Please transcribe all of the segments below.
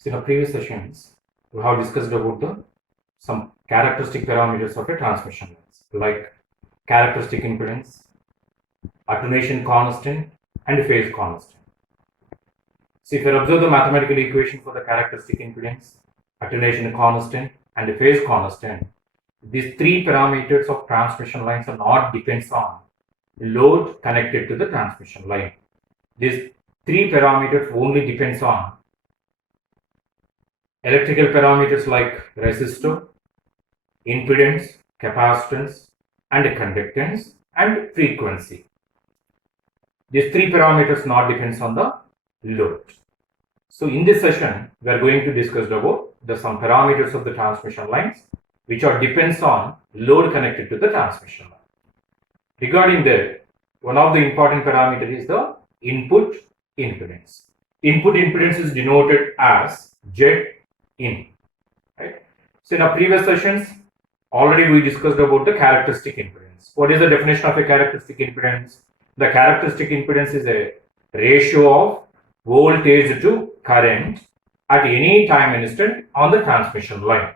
So in the previous sessions, we have discussed about some characteristic parameters of a transmission lines, like characteristic impedance, attenuation constant, and phase constant. So if you observe the mathematical equation for the characteristic impedance, attenuation constant, and phase constant, these three parameters of transmission lines are not depends on load connected to the transmission line. These three parameters only depends on electrical parameters like resistor, impedance, capacitance, and conductance, and frequency. These three parameters not depends on the load. So in this session, we are going to discuss about some parameters of the transmission lines which are depends on load connected to the transmission line. Regarding that, one of the important parameter is the input impedance. Input impedance is denoted as Z in. Right? So in our previous sessions, already we discussed about the characteristic impedance. What is the definition of a characteristic impedance? The characteristic impedance is a ratio of voltage to current at any time instant on the transmission line.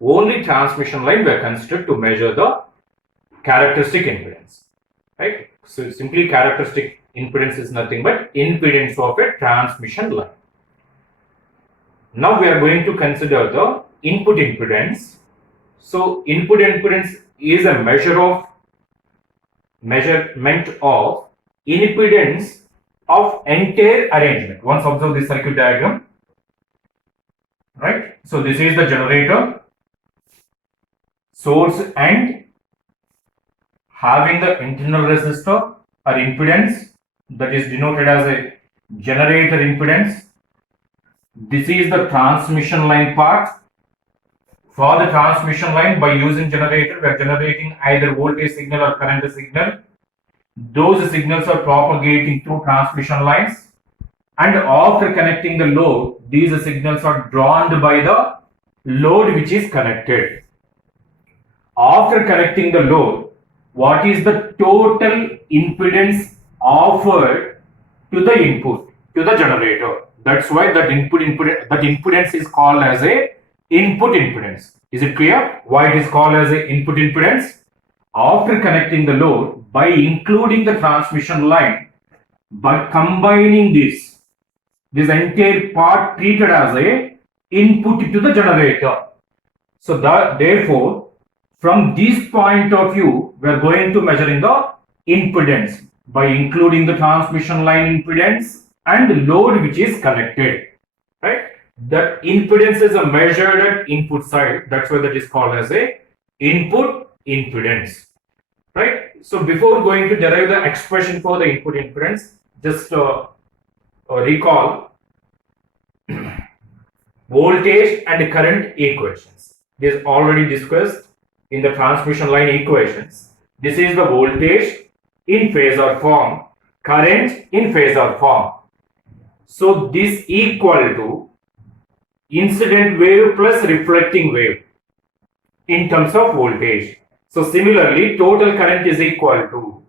Only transmission line we are considered to measure the characteristic impedance. Right? So simply characteristic impedance is nothing but impedance of a transmission line. Now we are going to consider the input impedance. So input impedance is a measurement of impedance of entire arrangement. Once observe this circuit diagram. Right? So this is the generator, source and having the internal resistor or impedance that is denoted as a generator impedance. This is the transmission line part. For the transmission line, by using generator, we are generating either voltage signal or current signal. Those signals are propagating through transmission lines, and after connecting the load, these signals are drawn by the load which is connected. After connecting the load, what is the total impedance offered to the input, to the generator? That's why that impedance is called as a input impedance. Is it clear why it is called as a input impedance? After connecting the load, by including the transmission line, but combining this entire part treated as a input to the generator. So therefore, from this point of view, we are going to measure in the impedance by including the transmission line impedance and load which is connected. Right? The impedance is measured at input side. That's why that is called as a input impedance. Right? So before going to derive the expression for the input impedance, just recall voltage and current equations. This is already discussed in the transmission line equations. This is the voltage in phasor form, current in phasor form. So this equal to incident wave plus reflecting wave in terms of voltage. So similarly, total current is equal to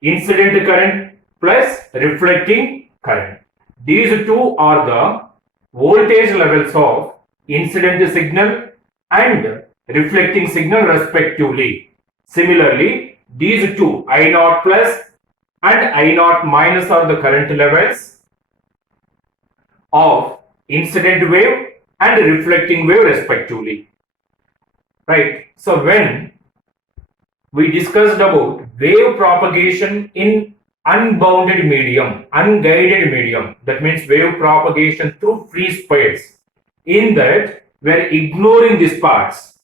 incident current plus reflecting current. These two are the voltage levels of incident signal and reflecting signal respectively. Similarly, these two, I0 plus and I0 minus, are the current levels of incident wave and reflecting wave respectively. Right? So when we discussed about wave propagation in unbounded medium, unguided medium, that means wave propagation through free space. In that, we are ignoring these parts.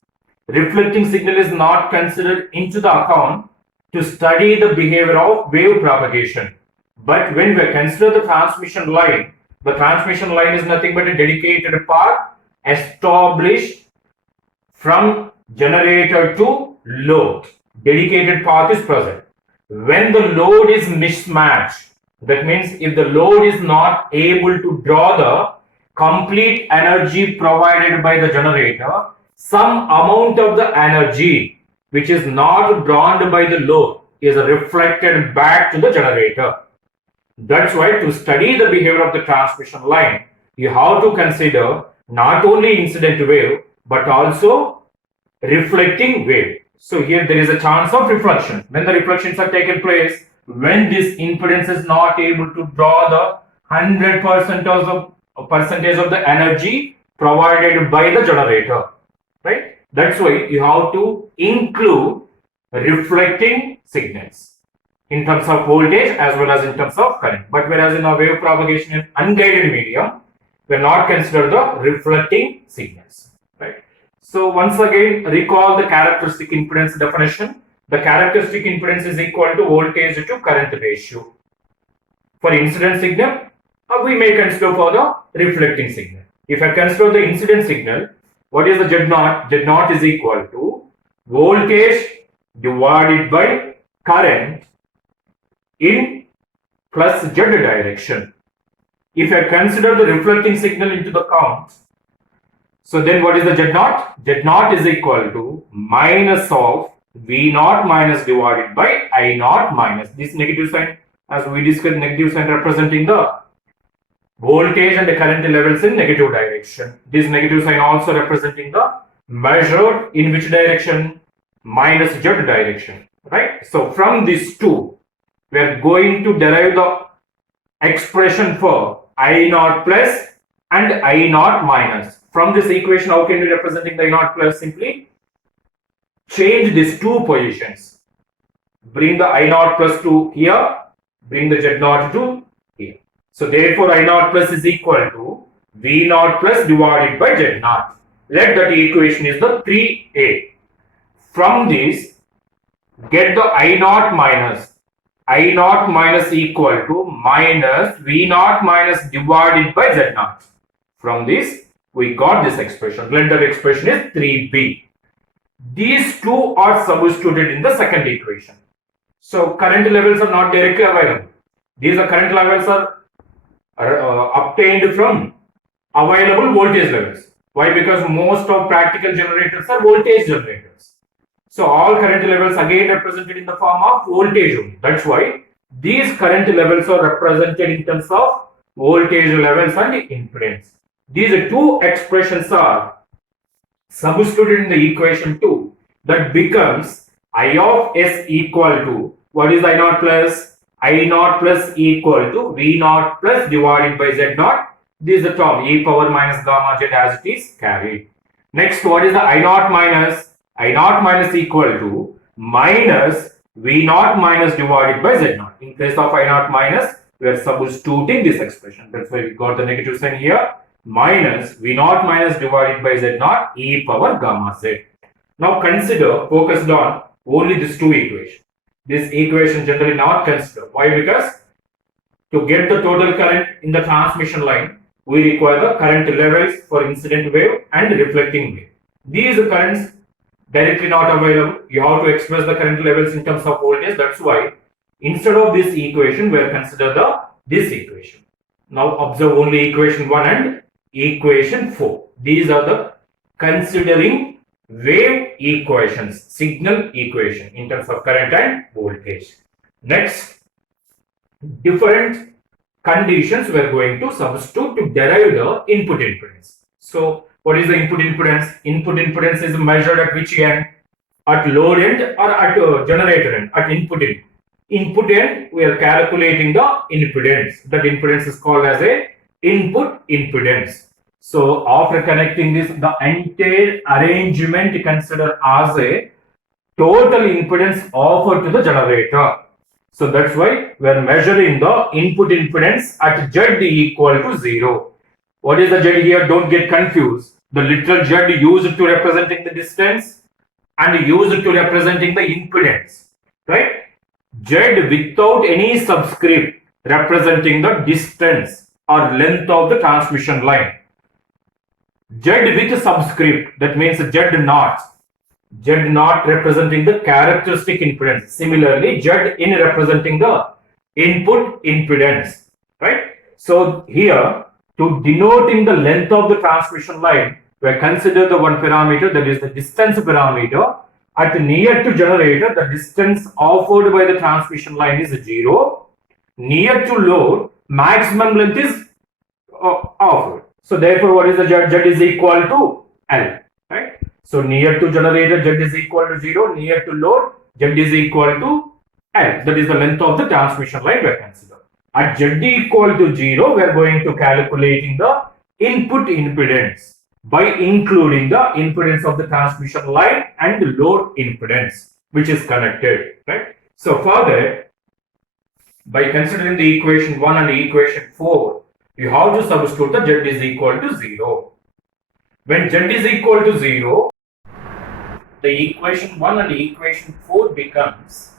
Reflecting signal is not considered into the account to study the behavior of wave propagation. But when we consider the transmission line is nothing but a dedicated path established from generator to load. Dedicated path is present. When the load is mismatched, that means if the load is not able to draw the complete energy provided by the generator, some amount of the energy which is not drawn by the load is reflected back to the generator. That's why to study the behavior of the transmission line, you have to consider not only incident wave but also reflecting wave. So here there is a chance of reflection. When the reflections are taken place, when this impedance is not able to draw the 100% of the energy provided by the generator, right? That's why you have to include reflecting signals in terms of voltage as well as in terms of current. But whereas in a wave propagation in unguided medium, we are not consider the reflecting signals, right? So once again, recall the characteristic impedance definition. The characteristic impedance is equal to voltage to current ratio. For incident signal, we may consider for the reflecting signal. If I consider the incident signal, what is the Z naught? Z naught is equal to voltage divided by current in plus Z direction. If I consider the reflecting signal into the count, so then what is the Z naught? Z naught is equal to minus of V naught minus divided by I naught minus. This negative sign, as we discussed, negative sign representing the voltage and the current levels in negative direction. This negative sign also representing the measured in which direction? Minus Z direction, right? So from these two, we are going to derive the expression for I naught plus and I naught minus. From this equation, how can we representing the I naught plus? Simply change these two positions. Bring the I naught plus to here, bring the Z naught to here. So therefore, I naught plus is equal to V naught plus divided by Z naught. Let that equation is the 3a. From this, get the I naught minus equal to minus V naught minus divided by Z naught. From this, we got this expression. Let that expression is 3b. These two are substituted in the second equation. So current levels are not directly available. These are current levels are obtained from available voltage levels. Why? Because most of practical generators are voltage generators. So all current levels again represented in the form of voltage only. That's why these current levels are represented in terms of voltage levels and impedance. These two expressions are substituted in the equation 2. That becomes I of S equal to, what is I naught plus? I naught plus equal to V naught plus divided by Z naught. This is the term e power minus gamma Z as it is carried. Next, what is the I naught minus? I naught minus equal to minus V naught minus divided by Z naught. In place of I naught minus, we are substituting this expression. That's why we got the negative sign here. Minus V naught minus divided by Z naught e power gamma Z. Now consider, focused on only these two equations. This equation generally not considered. Why? Because to get the total current in the transmission line, we require the current levels for incident wave and reflecting wave. These currents directly not available. You have to express the current levels in terms of voltage. That's why instead of this equation, we are consider this equation. Now observe only equation 1 and equation 4. These are the considering wave equations, signal equation in terms of current and voltage. Next, different conditions we are going to substitute to derive the input impedance. So what is the input impedance? Input impedance is measured at which end? At load end or at generator end? At input end. Input end, we are calculating the impedance. That impedance is called as a input impedance. So after connecting this, the entire arrangement considered as a total impedance offered to the generator. So that's why we are measuring the input impedance at Z equal to 0. What is the Z here? Don't get confused. The literal Z used to representing the distance and used to representing the impedance, right? Z without any subscript representing the distance or length of the transmission line. Z with subscript, that means Z naught. Z naught representing the characteristic impedance. Similarly, Z in representing the input impedance, right? So here, to denoting the length of the transmission line, we consider the one parameter, that is the distance parameter. At near to generator, the distance offered by the transmission line is 0. near to load, maximum length is offered. So therefore, what is the Z is equal to L, right? So near to generator, Z is equal to 0. Near to load, Z is equal to L. That is the length of the transmission line we are considering. At Z equal to 0, we are going to calculating the input impedance by including the impedance of the transmission line and the load impedance which is connected, right? So for that, by considering the equation 1 and the equation 4, you have to substitute the Z is equal to 0. When Z is equal to 0, the equation 1 and the equation 4 becomes,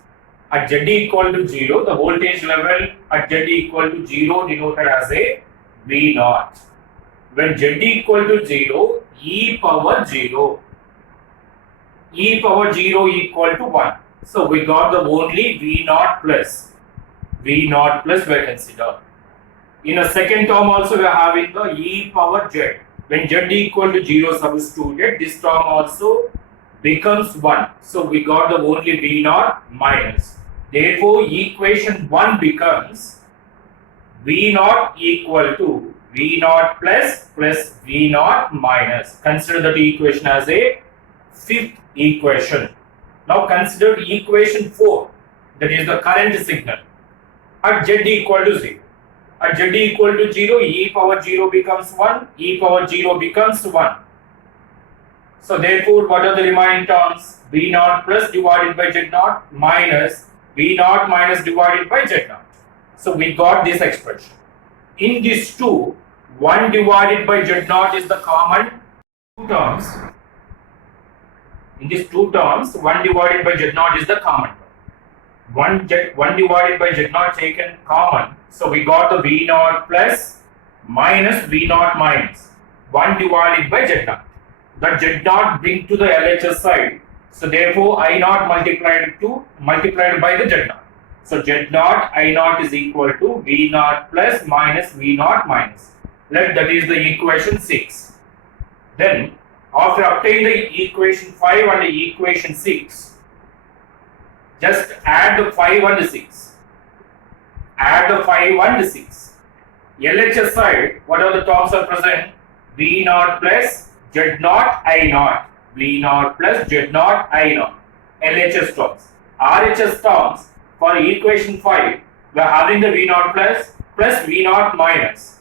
at Z equal to 0, the voltage level at Z equal to 0 denoted as a V naught. When Z equal to 0, e power 0 equal to 1. So we got the only V naught plus we are considered. In a second term also we are having the e power Z. When Z equal to 0 substituted, this term also becomes 1. So we got the only V naught minus. Therefore, equation 1 becomes V naught equal to V naught plus V naught minus. Consider that equation as a fifth equation. Now consider equation 4, that is the current signal at Z equal to 0. At Z equal to 0, e power 0 becomes 1, e power 0 becomes 1. So therefore, what are the remaining terms? V naught plus divided by Z naught minus V naught minus divided by Z naught. So we got this expression. In these two, 1 divided by Z naught is the common two terms. In these two terms, 1 divided by Z naught is the common term. 1 divided by Z naught taken common. So we got the V naught plus minus V naught minus 1 divided by Z naught. That Z naught bring to the LHS side. So therefore I naught multiplied by the Z naught. So Z naught I naught is equal to V naught plus minus V naught minus. That is the equation 6. Then after obtaining the equation 5 and the equation 6, just add the 5 and the 6. Add the 5 and the 6. LHS side, what are the terms are present? V naught plus Z naught I naught. V naught plus Z naught I naught. LHS terms. RHS terms, for equation 5, we are having the V naught plus V naught minus.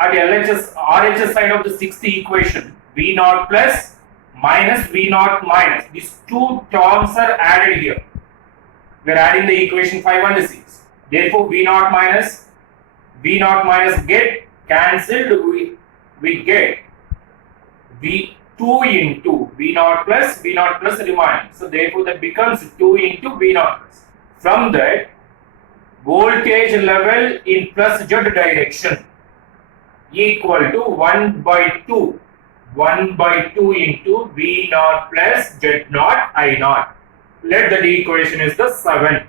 At RHS side of the 6th equation, V naught plus minus V naught minus. These two terms are added here. We are adding the equation 5 and the 6. Therefore, V naught minus get cancelled. We get V2 into V naught plus remains. So therefore, that becomes 2 into V naught plus. From that, voltage level in plus Z direction equal to 1 by 2 into V naught plus Z naught I naught. Let that equation is the 7.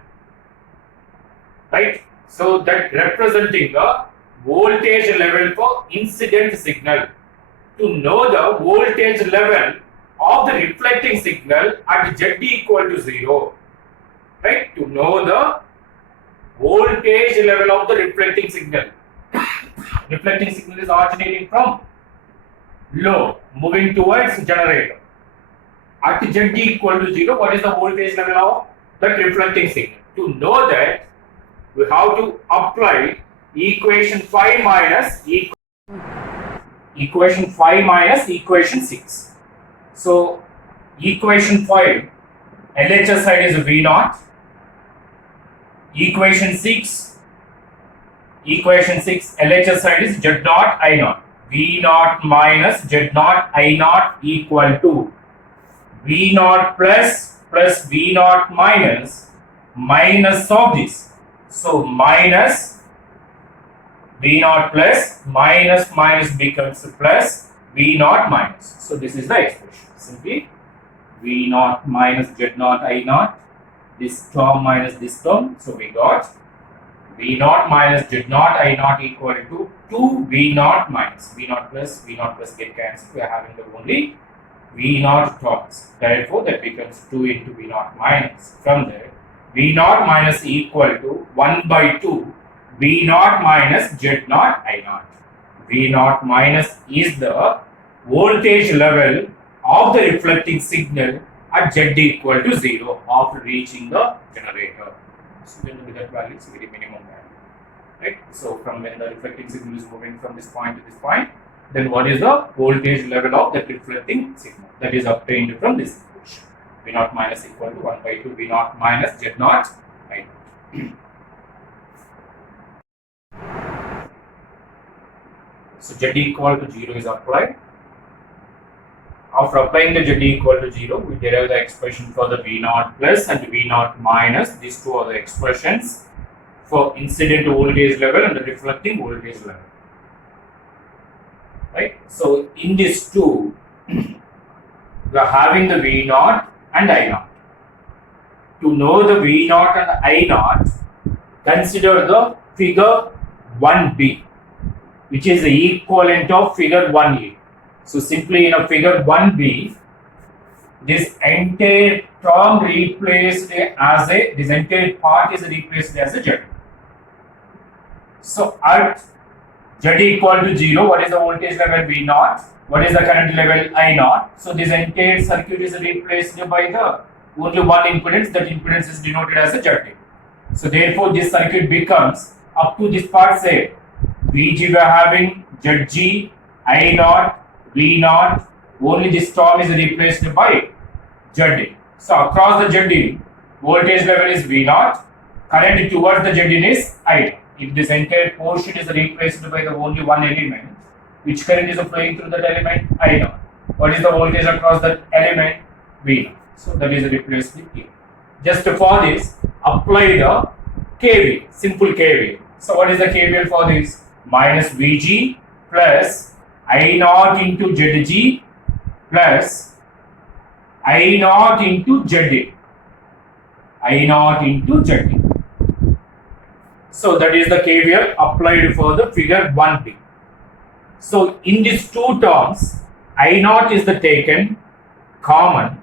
Right? So that representing the voltage level for incident signal. To know the voltage level of the reflecting signal at Z equal to 0. Right? To know the voltage level of the reflecting signal. Reflecting signal is originating from load, moving towards generator. At Z equal to 0, what is the voltage level of that reflecting signal? To know that, we have to apply equation 5 minus equation 6. So equation 5, LHS side is V naught. Equation 6, LHS side is Z naught I naught. V naught minus Z naught I naught equal to V naught plus V naught minus of this. So minus V naught plus minus becomes plus V naught minus. So this is the expression. Simply V naught minus Z naught I naught. This term minus this term. So we got V naught minus Z naught I naught equal to 2 V naught minus V naught plus get cancelled. We are having the only V naught terms. Therefore, that becomes 2 into V naught minus. From there, V naught minus equal to 1 by 2 V naught minus Z naught I naught. V naught minus is the voltage level of the reflecting signal at Z equal to 0 after reaching the generator. So then that value is very minimum value. Right? So from when the reflecting signal is moving from this point to this point, then what is the voltage level of that reflecting signal that is obtained from this equation? V naught minus equal to 1 by 2 V naught minus Z naught I naught. So Z equal to 0 is applied. After applying the Z equal to 0, we derive the expression for the V naught plus and V naught minus. These two are the expressions for incident voltage level and the reflecting voltage level. Right? So in these two, we are having the V naught and I naught. To know the V naught and I naught, consider the figure 1b, which is the equivalent of figure 1a. So simply in a figure 1b, this entire term replaced as a, this entire part is replaced as a Z. So at Z equal to 0, what is the voltage level V naught? What is the current level I naught? So this entire circuit is replaced by the only one impedance. That impedance is denoted as a Z. So therefore this circuit becomes up to this part say VG we are having ZG, I naught, V naught, only this term is replaced by ZD. So across the ZD, voltage level is V naught, current towards the ZD is I naught. If this entire portion is replaced by the only one element, which current is flowing through that element? I naught. What is the voltage across that element? V naught. So that is replaced with here. Just for this, apply the KVL, simple KVL. So what is the KVL for this? Minus VG plus I naught into ZG plus I naught into ZA. I naught into ZA. So that is the KVL applied for the figure 1b. So in these two terms, I naught is the taken common.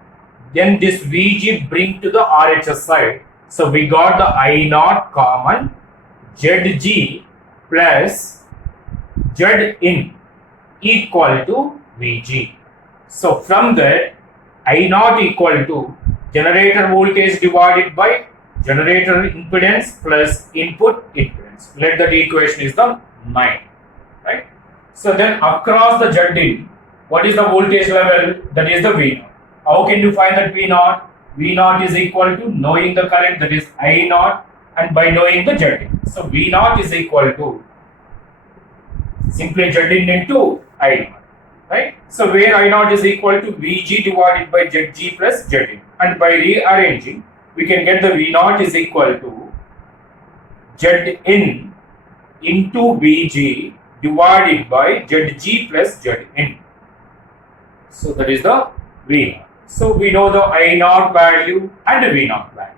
Then this VG bring to the RHS side. So we got the I naught common, ZG plus Z in equal to VG. So from there, I naught equal to generator voltage divided by generator impedance plus input impedance. Let that equation is the 9. Right? So then across the Z in, what is the voltage level? That is the V naught. How can you find that V naught? V naught is equal to knowing the current, that is I naught, and by knowing the Z in. So V naught is equal to simply Z in into I naught. Right? So where I naught is equal to VG divided by ZG plus Z in. And by rearranging, we can get the V naught is equal to Z in into VG divided by ZG plus Z in. So that is the V naught. So we know the I naught value and the V naught value.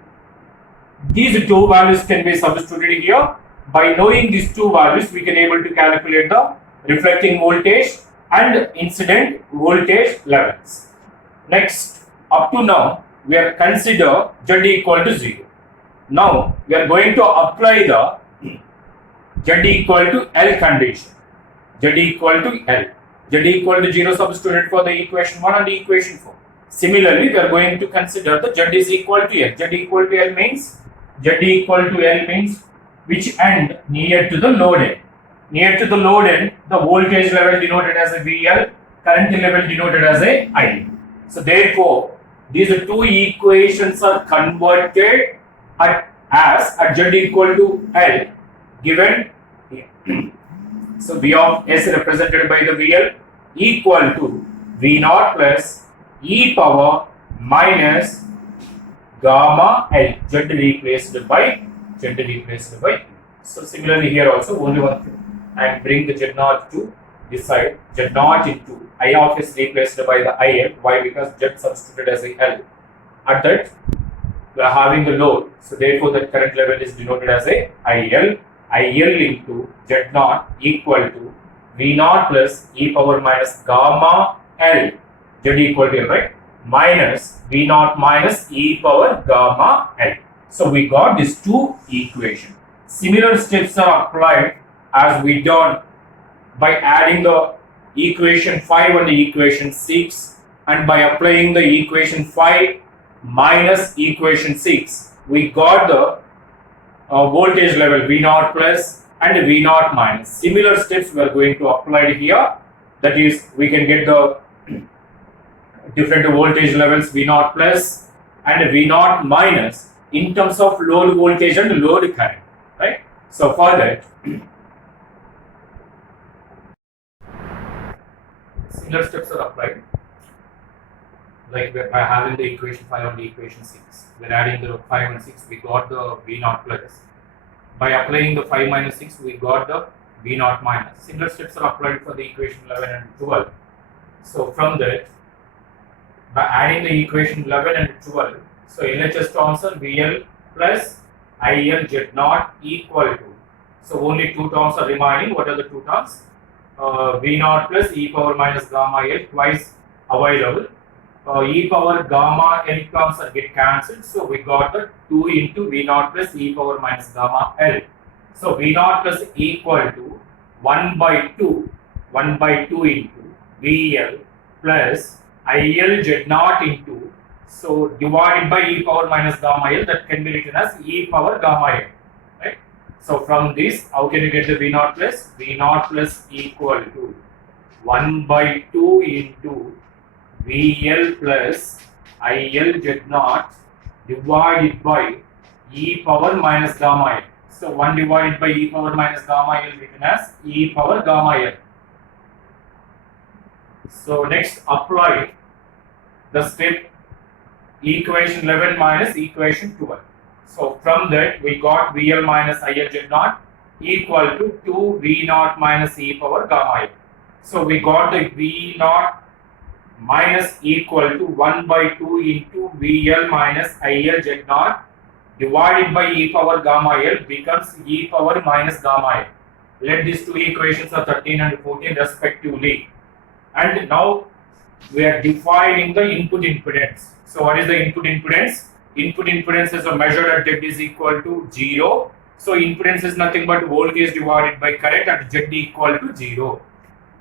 These two values can be substituted here. By knowing these two values, we can able to calculate the reflecting voltage and incident voltage levels. Next, up to now, we are consider Z equal to 0. Now, we are going to apply the Z equal to L condition. Z equal to L. Z equal to 0 substituted for the equation 1 and equation 4. Similarly, we are going to consider the Z is equal to L. Z equal to L means which end near to the load end. Near to the load end, the voltage level denoted as a VL, current level denoted as a I. So therefore, these two equations are converted at Z equal to L given here. So V of S represented by the VL equal to V naught plus e power minus gamma L. Z replaced by. So similarly here also only one thing. And bring the Z naught to this side. Z naught into I of S replaced by the IL. Why? Because Z substituted as a L. At that we are having the load. So therefore the current level is denoted as a IL. IL into Z naught equal to V naught plus e power minus gamma L. Z equal to L, right? Minus V naught minus e power gamma L. So we got these two equations. Similar steps are applied as we done by adding the equation 5 and the equation 6, and by applying the equation 5 minus equation 6, we got the voltage level V0 plus and V0 minus. Similar steps we are going to apply here. That is, we can get the different voltage levels V0 plus and V0 minus in terms of load voltage and load current, right? So for that, similar steps are applied, like by having the equation 5 and the equation 6. We're adding the 5 and 6, we got the V0 plus. By applying the 5 minus 6, we got the V0 minus. Similar steps are applied for the equation 11 and 12. So from that, by adding the equation 11 and 12, so LHS terms are VL plus IL Z0 equal to. So only two terms are remaining. What are the two terms? V0 plus e power minus gamma L twice available. E power gamma L terms are get cancelled. So we got the 2 into V0 plus e power minus gamma L. So V0 plus equal to 1 by 2 into VL plus IL Z0 into, so divided by e power minus gamma L, that can be written as e power gamma L, right? So from this, how can you get the V0 plus? V0 plus equal to 1 by 2 into VL plus IL Z0 divided by e power minus gamma L. So 1 divided by e power minus gamma L written as e power gamma L. So next, apply the step equation 11 minus equation 12. So from that, we got VL minus IL Z0 equal to 2 V0 minus e power gamma L. So we got the V0 minus equal to 1 by 2 into VL minus IL Z0 divided by e power gamma L becomes e power minus gamma L. Let these two equations are 13 and 14 respectively. And now we are defining the input impedance. So what is the input impedance? Input impedance is measured at Z is equal to 0. So impedance is nothing but voltage divided by current at Z equal to 0.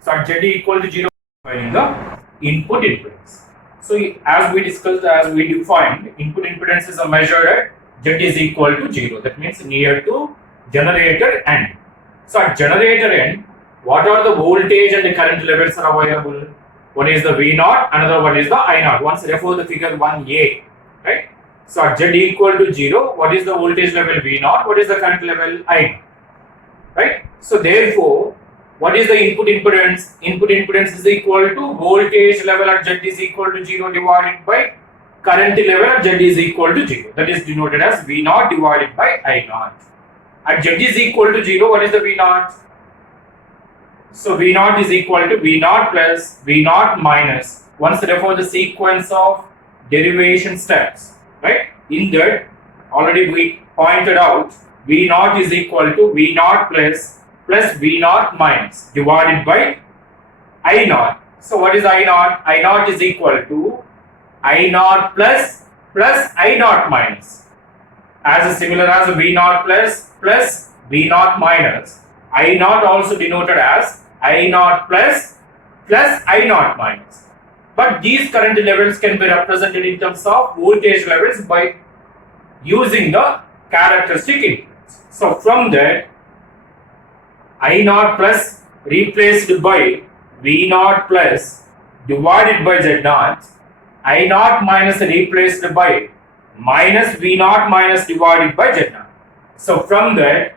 So at Z equal to 0, defining the input impedance. So as we discussed, as we defined, input impedance is measured at Z is equal to 0. That means near to generator end. So at generator end, what are the voltage and the current levels are available? One is the V0, another one is the I0. Once refer the figure 1a, right? So at Z equal to 0, what is the voltage level V0? What is the current level I0? Right? So therefore, what is the input impedance? Input impedance is equal to voltage level at Z is equal to 0 divided by current level at Z is equal to 0. That is denoted as V0 divided by I0. At Z is equal to 0, what is the V0? So V0 is equal to V0 plus V0 minus. Once refer the sequence of derivation steps, right? In that, already we pointed out V0 is equal to V0 plus V0 minus divided by I0. So what is I0? I0 is equal to I0 plus I0 minus. As similar as V0 plus V0 minus. I0 also denoted as I0 plus I0 minus. But these current levels can be represented in terms of voltage levels by using the characteristic impedance. So from that, I0 plus replaced by V0 plus divided by Z0, I0 minus replaced by minus V0 minus divided by Z0. So from that,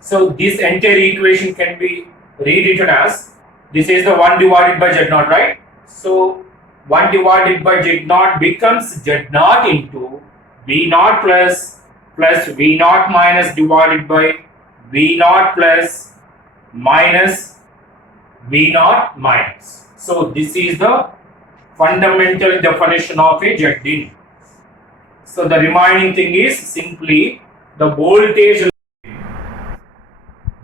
so this entire equation can be rewritten as, this is the 1 divided by Z0, right? So 1 divided by Z0 becomes Z0 into V0 plus V0 minus divided by V0 plus minus V0 minus. So this is the fundamental definition of a Zdin. So the remaining thing is simply the voltage.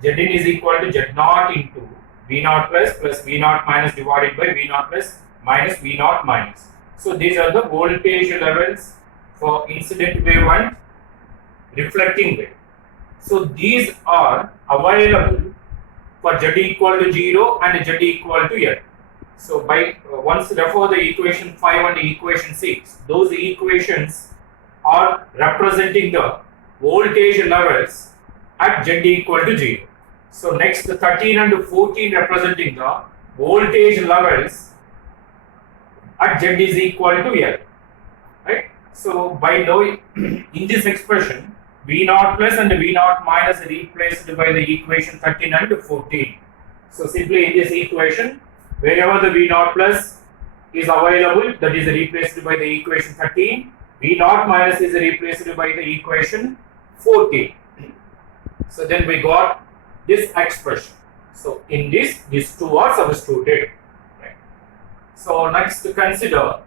Zdin is equal to Z0 into V0 plus V0 minus divided by V0 plus minus V0 minus. So these are the voltage levels for incident wave and reflecting wave. So these are available for z equal to 0 and z equal to L. So by once refer the equation 5 and equation 6, those equations are representing the voltage levels at z equal to 0. So next 13 and 14 representing the voltage levels at z is equal to L. Right? So by knowing in this expression V0 plus and V0 minus replaced by the equation 13 and 14. So simply in this equation, wherever the V0 plus is available, that is replaced by the equation 13. V0 minus is replaced by the equation 14. So then we got this expression. So in this, these two are substituted. Right. So next to consider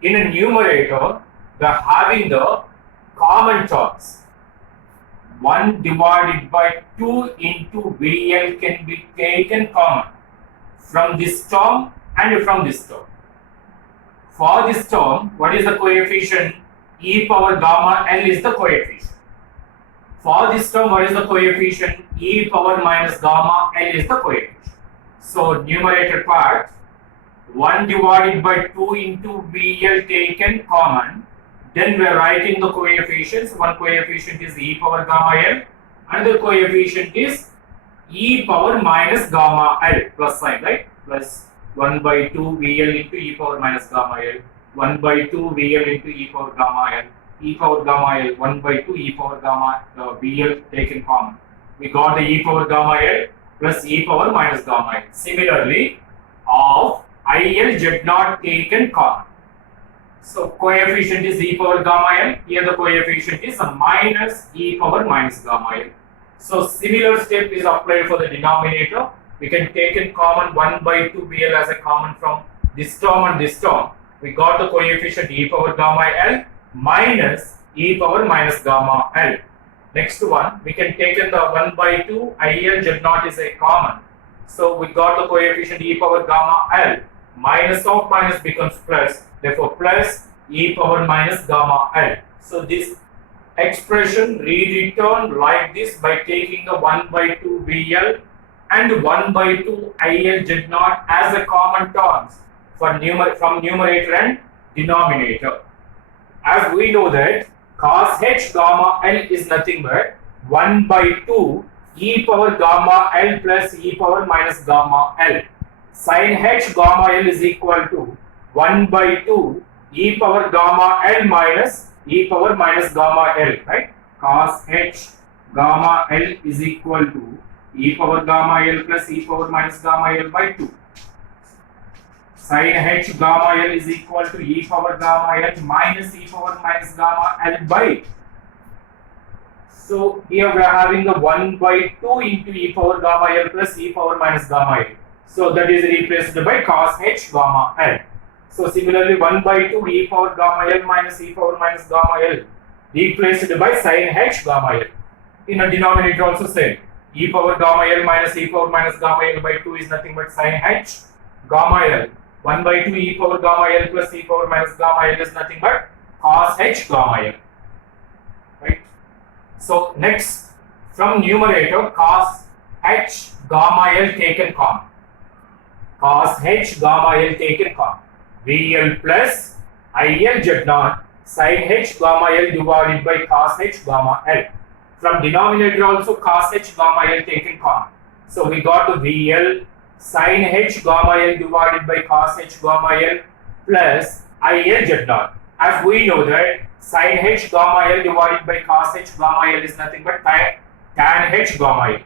in a numerator, the having the common terms. 1 divided by 2 into VL can be taken common from this term and from this term. For this term, what is the coefficient? E power gamma L is the coefficient. For this term, what is the coefficient? E power minus gamma L is the coefficient. So numerator part, 1 divided by 2 into VL taken common. Then we are writing the coefficients. One coefficient is e power gamma L, another coefficient is e power minus gamma L plus sign, right? Plus 1 by 2 VL into e power minus gamma L, 1 by 2 VL into e power gamma L, e power gamma L, 1 by 2 e power gamma VL taken common. We got the e power gamma L plus e power minus gamma L. Similarly, of IL Z naught taken common. So coefficient is e power gamma L. Here the coefficient is a minus e power minus gamma L. So similar step is applied for the denominator. We can take in common 1 by 2 VL as a common from this term and this term. We got the coefficient e power gamma L minus e power minus gamma L. Next one, we can take in the 1 by 2 IL Z naught is a common. So we got the coefficient e power gamma L. Minus of minus becomes plus. Therefore, plus e power minus gamma L. So this expression rewritten like this by taking the 1 by 2 VL and 1 by 2 IL Z naught as a common terms for from numerator and denominator. As we know that cos h gamma L is nothing but 1 by 2 e power gamma L plus e power minus gamma L. Sin h gamma L is equal to 1 by 2 e power gamma L minus e power minus gamma L, right? Cos h gamma L is equal to e power gamma L plus e power minus gamma L by 2. Sin h gamma L is equal to e power gamma L minus e power minus gamma L by 2. So here we are having the 1 by 2 into e power gamma L plus e power minus gamma L. So that is replaced by cos h gamma L. So similarly 1 by 2 e power gamma L minus e power minus gamma L replaced by sin h gamma L. In a denominator also same. E power gamma L minus e power minus gamma L by 2 is nothing but sin h gamma L. 1 by 2 e power gamma L plus e power minus gamma L is nothing but cos h gamma L. Right? So next, from numerator cos h gamma L taken common. Cos h gamma L taken common. VL plus IL Z naught sin h gamma L divided by cos h gamma L. From denominator also cos h gamma L taken common. So we got the VL sin h gamma L divided by cos h gamma L plus IL Z naught. As we know that sin h gamma L divided by cos h gamma L is nothing but tan h gamma L.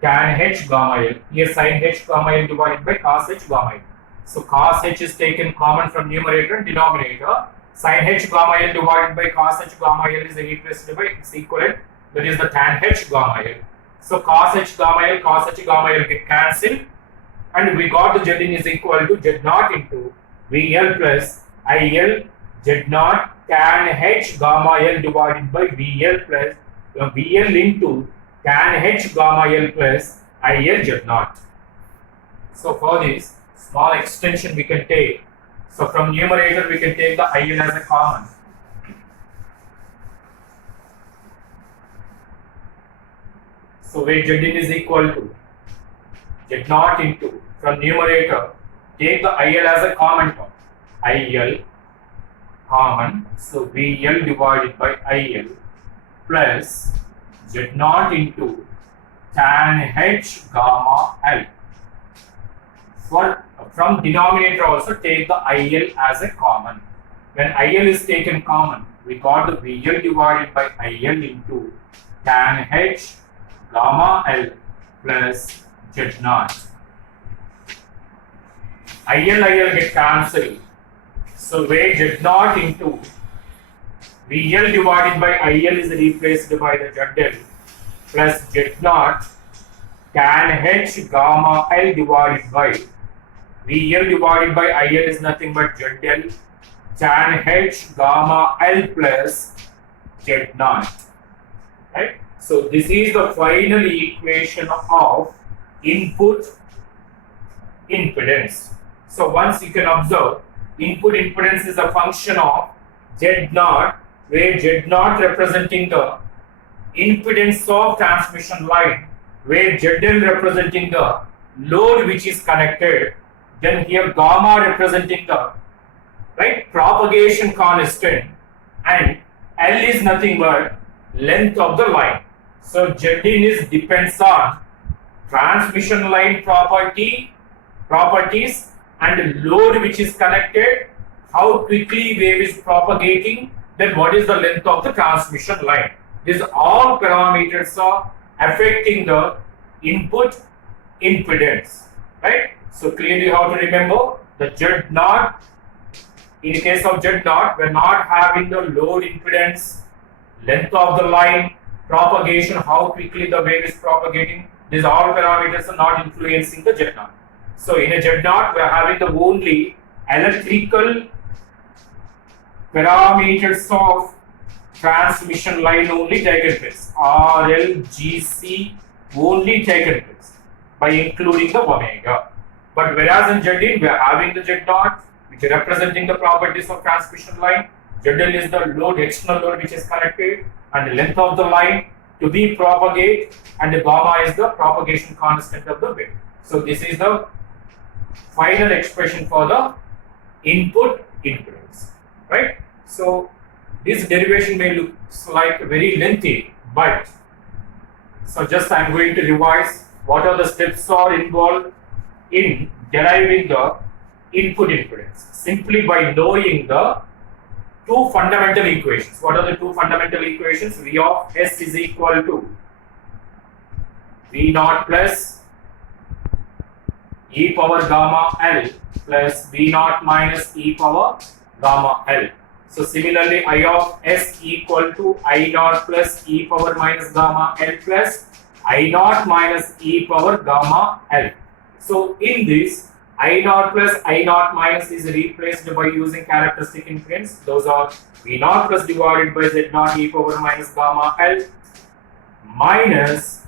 Tan h gamma L. Here sin h gamma L divided by cos h gamma L. So cos h is taken common from numerator and denominator. Sin h gamma L divided by cos h gamma L is replaced by its equivalent, that is the tan h gamma L. So cos h gamma L get cancelled, and we got the Z in is equal to Z naught into VL plus IL Z naught tan h gamma L divided by VL plus VL into tan h gamma L plus IL Z naught. So for this small extension we can take. So from numerator we can take the IL as a common. So where Zin is equal to Z0 into, from numerator, take the IL as a common term. IL common, so VL divided by IL plus Z0 into tan H gamma L. From denominator also take the IL as a common. When IL is taken common, we got the VL divided by IL into tan H gamma L plus Z0. IL get cancelled. So where Z0 into VL divided by IL is replaced by the ZL plus Z0 tan H gamma L divided by VL divided by IL is nothing but ZL tan H gamma L plus Z0. Right? So this is the final equation of input impedance. So once you can observe, input impedance is a function of Z0, where Z0 representing the impedance of transmission line, where ZL representing the load which is connected, then here gamma representing the propagation constant, and L is nothing but length of the line. So Zin depends on transmission line properties and load which is connected, how quickly wave is propagating, then what is the length of the transmission line. These all parameters are affecting the input impedance, right? So clearly how to remember the Z0. In case of Z0, we're not having the load impedance, length of the line, propagation, how quickly the wave is propagating. These all parameters are not influencing the Z0. So in a Z0, we are having the only electrical parameters of transmission line only taken place. RL, GC only taken place by including the omega. But whereas in Zin, we are having the Z0, which is representing the properties of transmission line. ZL is the load, external load which is connected, and the length of the line to be propagate, and the gamma is the propagation constant of the wave. So this is the final expression for the input impedance, right? So this derivation may look like very lengthy, but so just I am going to revise what are the steps are involved in deriving the input impedance simply by knowing the two fundamental equations. What are the two fundamental equations? V of S is equal to V0 plus e power gamma L plus V0 minus e power gamma L. So similarly, I of S equal to I0 plus e power minus gamma L plus I0 minus e power gamma L. So in this, I0 plus I0 minus is replaced by using characteristic impedance. Those are V0 plus divided by Z0 e power minus gamma L minus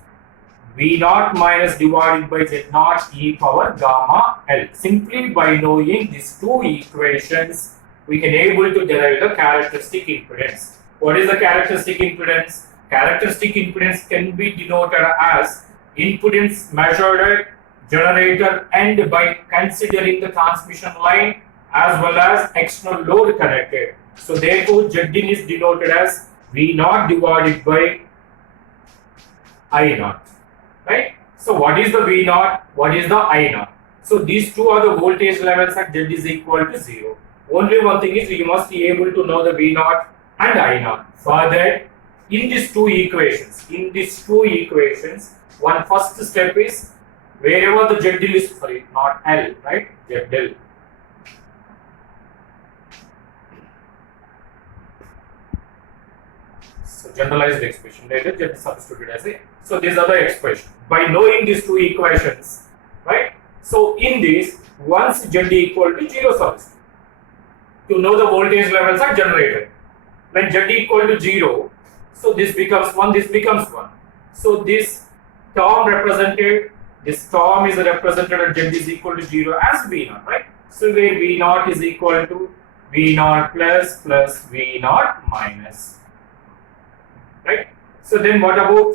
V0 minus divided by Z0 e power gamma L. Simply by knowing these two equations, we can able to derive the characteristic impedance. What is the characteristic impedance? Characteristic impedance can be denoted as impedance measured at generator end by considering the transmission line as well as external load connected. So therefore, Zin is denoted as V0 divided by I0. Right? So what is the V0? What is the I0? So these two are the voltage levels at Z is equal to 0. Only one thing is you must be able to know the V0 and I0. Further, in these two equations, one first step is wherever the ZL is, sorry, not L, right? ZL. So generalized expression, later Z is substituted as a. So these are the expression. By knowing these two equations, right? So in this, once Z equal to 0 substitute. To know the voltage levels are generated. When Z equal to 0, so this becomes 1, this becomes 1. So this term represented, this term is represented at Z is equal to 0 as V0, right? So where V0 is equal to V0 plus V0 minus, right? So then what about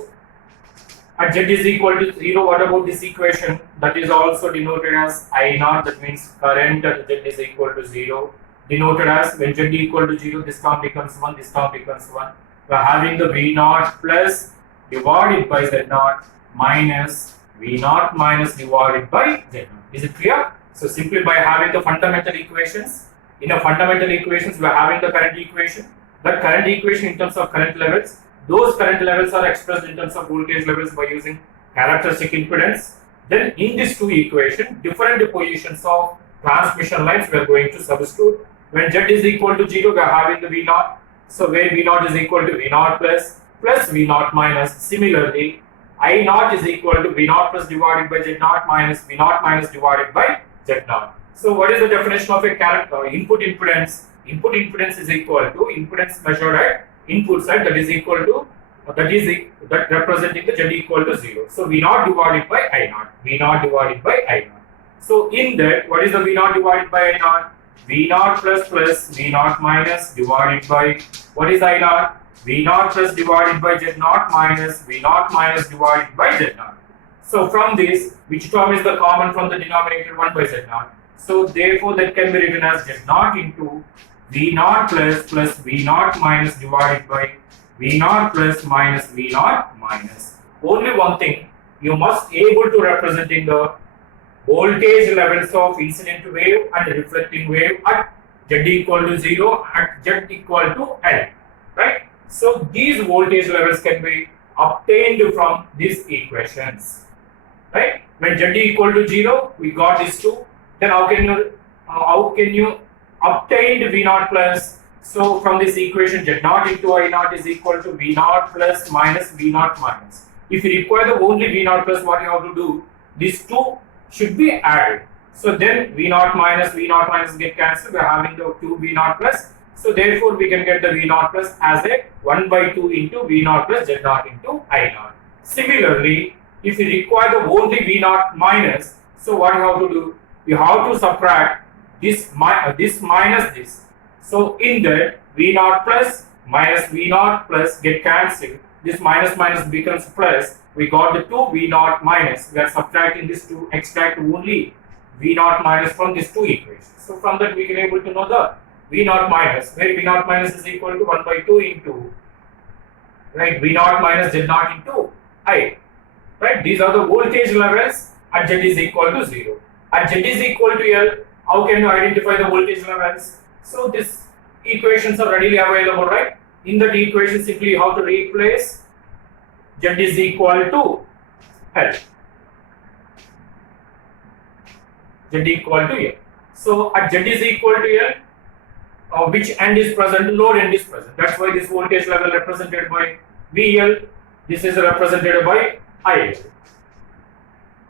At Z is equal to 0, what about this equation? That is also denoted as I naught, that means current at Z is equal to 0. Denoted as when Z equal to 0, this term becomes 1, this term becomes 1. We are having the V naught plus divided by Z naught minus V naught minus divided by Z naught. Is it clear? So simply by having the fundamental equations, in a fundamental equations we are having the current equation. That current equation in terms of current levels, those current levels are expressed in terms of voltage levels by using characteristic impedance. Then in these two equations, different positions of transmission lines we are going to substitute. When Z is equal to 0, we are having the V naught. So where V naught is equal to V naught plus V naught minus. Similarly, I naught is equal to V naught plus divided by Z naught minus V naught minus divided by Z naught. So what is the definition of a input impedance? Input impedance is equal to impedance measured at input side, that is equal to that representing the Z equal to 0. So V naught divided by I naught. V naught divided by I naught. So in that, what is the V naught divided by I naught? V naught plus V naught minus divided by what is I naught? V naught plus divided by Z naught minus V naught minus divided by Z naught. So from this, which term is the common from the denominator 1 by Z naught? So therefore that can be written as Z naught into V naught plus V naught minus divided by V naught plus minus V naught minus. Only one thing, you must able to representing the voltage levels of incident wave and reflecting wave at Z equal to 0 at Z equal to L, right? So these voltage levels can be obtained from these equations, right? When Z equal to 0, we got these two. Then how can you obtain V naught plus? So from this equation, Z naught into I naught is equal to V naught plus minus V naught minus. If you require the only V naught plus, what you have to do? These two should be added. So then V naught minus get cancelled. We are having the 2 V naught plus. So therefore we can get the V naught plus as a 1 by 2 into V naught plus Z naught into I naught. Similarly, if you require the only V naught minus, so what you have to do? You have to subtract this minus this. So in that V naught plus minus V naught plus get cancelled. This minus becomes plus. We got the 2 V naught minus. We are subtracting this to extract only V naught minus from these two equations. So from that we can able to know the V naught minus, where V naught minus is equal to 1 by 2 into, right, V naught minus Z naught into I. Right, these are the voltage levels at Z is equal to 0. At Z is equal to L, how can you identify the voltage levels? So these equations are readily available, right? In that equation, simply you have to replace Z is equal to L. Z equal to L. So at Z is equal to L, which end is present? Load end is present. That's why this voltage level represented by VL, this is represented by IL.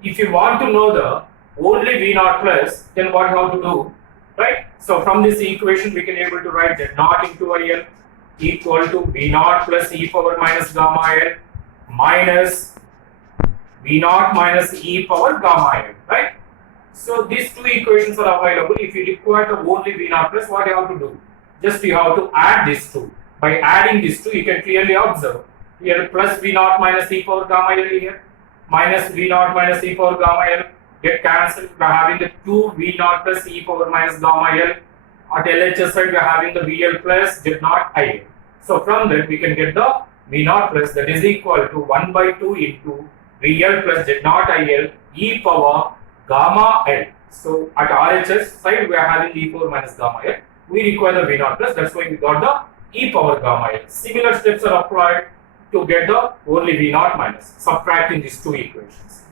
If you want to know the only V naught plus, then what you have to do, right? So from this equation we can able to write Z naught into IL equal to V naught plus e power minus gamma L minus V naught minus e power gamma L, right? So these two equations are available. If you require the only V naught plus, what you have to do? Just you have to add these two. By adding these two, you can clearly observe here plus V naught minus e power gamma L here minus V naught minus e power gamma L get cancelled. We are having the 2 V naught plus e power minus gamma L. At LHS side, we are having the VL plus Z naught IL. So from that, we can get the V naught plus, that is equal to 1 by 2 into VL plus Z naught IL e power gamma L. So at RHS side, we are having e power minus gamma L. We require the V naught plus, that's why we got the e power gamma L. Similar steps are applied to get the only V naught minus, subtracting these two equations.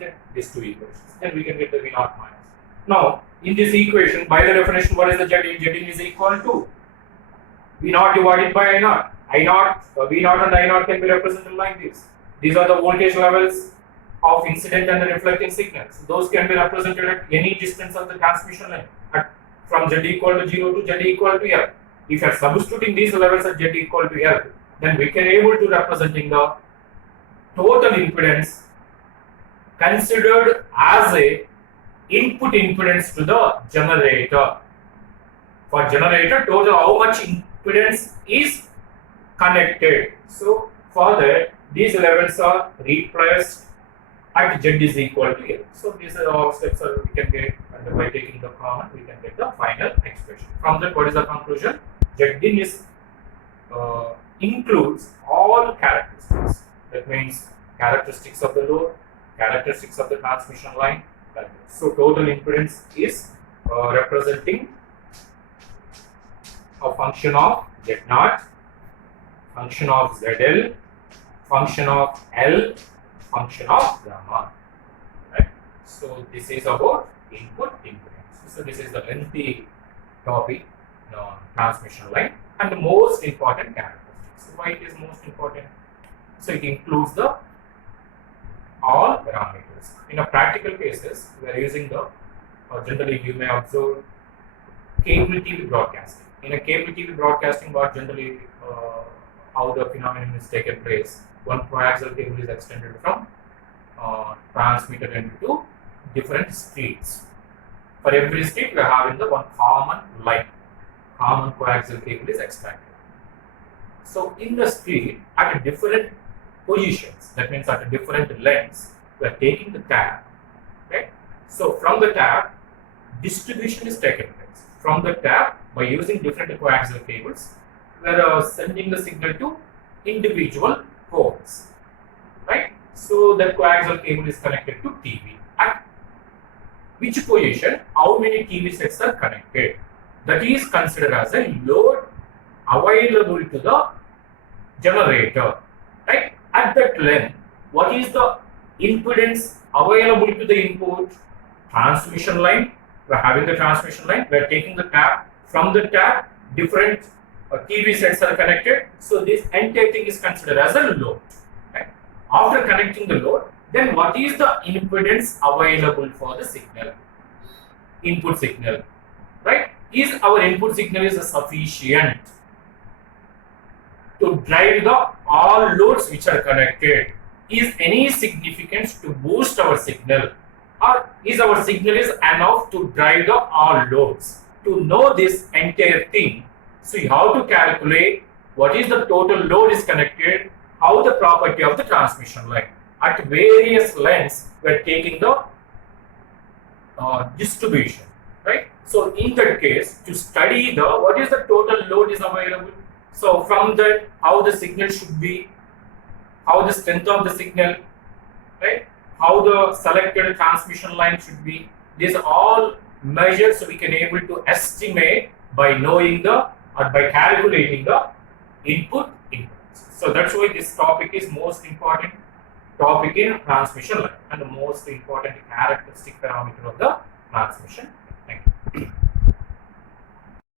Then we can get the V naught minus. Now, in this equation, by the definition, what is the Z in? Z in is equal to V naught divided by I naught. V naught and I naught can be represented like this. These are the voltage levels of incident and the reflecting signals. Those can be represented at any distance of the transmission line, from Z equal to 0 to Z equal to L. If you are substituting these levels at Z equal to L, then we can able to representing the total impedance considered as a input impedance to the generator. For generator, total how much impedance is connected. So for that, these levels are replaced at Z is equal to L. So these are all steps that we can get, and by taking the common, we can get the final expression. From that, what is the conclusion? Z in is includes all characteristics. That means characteristics of the load, characteristics of the transmission line. So total impedance is representing a function of Z0, function of ZL, function of L, function of gamma. Right? So this is about input impedance. So this is the lengthy topic on transmission line and the most important characteristics. So why it is most important? So it includes the all parameters. In a practical cases, we are using the generally you may observe cable TV broadcasting. In a cable TV broadcasting, what generally how the phenomenon is taken place. One coaxial cable is extended from transmitter into different streets. For every street, we are having the one common line. Common coaxial cable is extracted. So in the street, at different positions, that means at different lengths, we are taking the tab. Right? So from the tab, distribution is taken place. From the tab, by using different coaxial cables, we are sending the signal to individual poles. Right? So the coaxial cable is connected to TV. At which position, how many TV sets are connected? That is considered as a load available to the generator. Right? At that length, what is the impedance available to the input? Transmission line. We are having the transmission line. We are taking the tab. From the tab, different TV sets are connected. So this entire thing is considered as a load. Right? After connecting the load, then what is the impedance available for the signal? Input signal. Right? Is our input signal is sufficient to drive the all loads which are connected? Is any significance to boost our signal, or is our signal is enough to drive the all loads? To know this entire thing, so you have to calculate what is the total load is connected, how the property of the transmission line. At various lengths, we are taking the distribution, right? So in that case, to study the what is the total load is available. So from that, how the signal should be, how the strength of the signal, right? How the selected transmission line should be. These are all measures we can able to estimate by knowing the or by calculating the input impedance. So that's why this topic is most important topic in transmission line and the most important characteristic parameter of the transmission